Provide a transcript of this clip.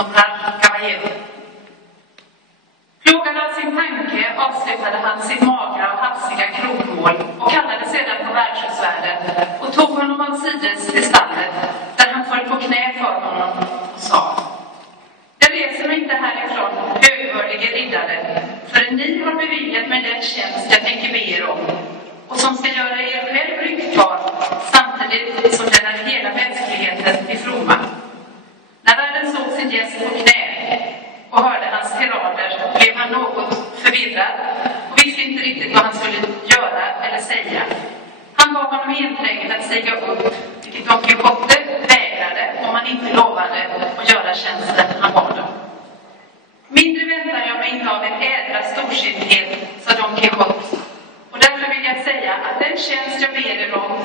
nombrar caballero. Plågad av sin tanke avslutade han sitt magra och hafsiga krokmål och kallade sedan på värdshusvärden och tog honom av sides till stallet, där han föll på knä för honom och sa: jag reser mig inte härifrån, högvördige riddare, förrän ni har beviljat mig den tjänst jag tänker be er om, och som ska göra er själv ryktbar, samtidigt som den är hela mänskligheten till fromma. När värden såg sin gäst på knä och hörde hans tirader blev han något förvirrad och visste inte riktigt vad han skulle göra eller säga. Han gav honom enträget att stiga upp, vilket Don Quixote vägrade om han inte lovade att göra tjänsten han bad om. Mindre väntar jag mig inte av en ädla storsinthet, sa Don Quixote, och därför vill jag säga att den tjänst jag ber er om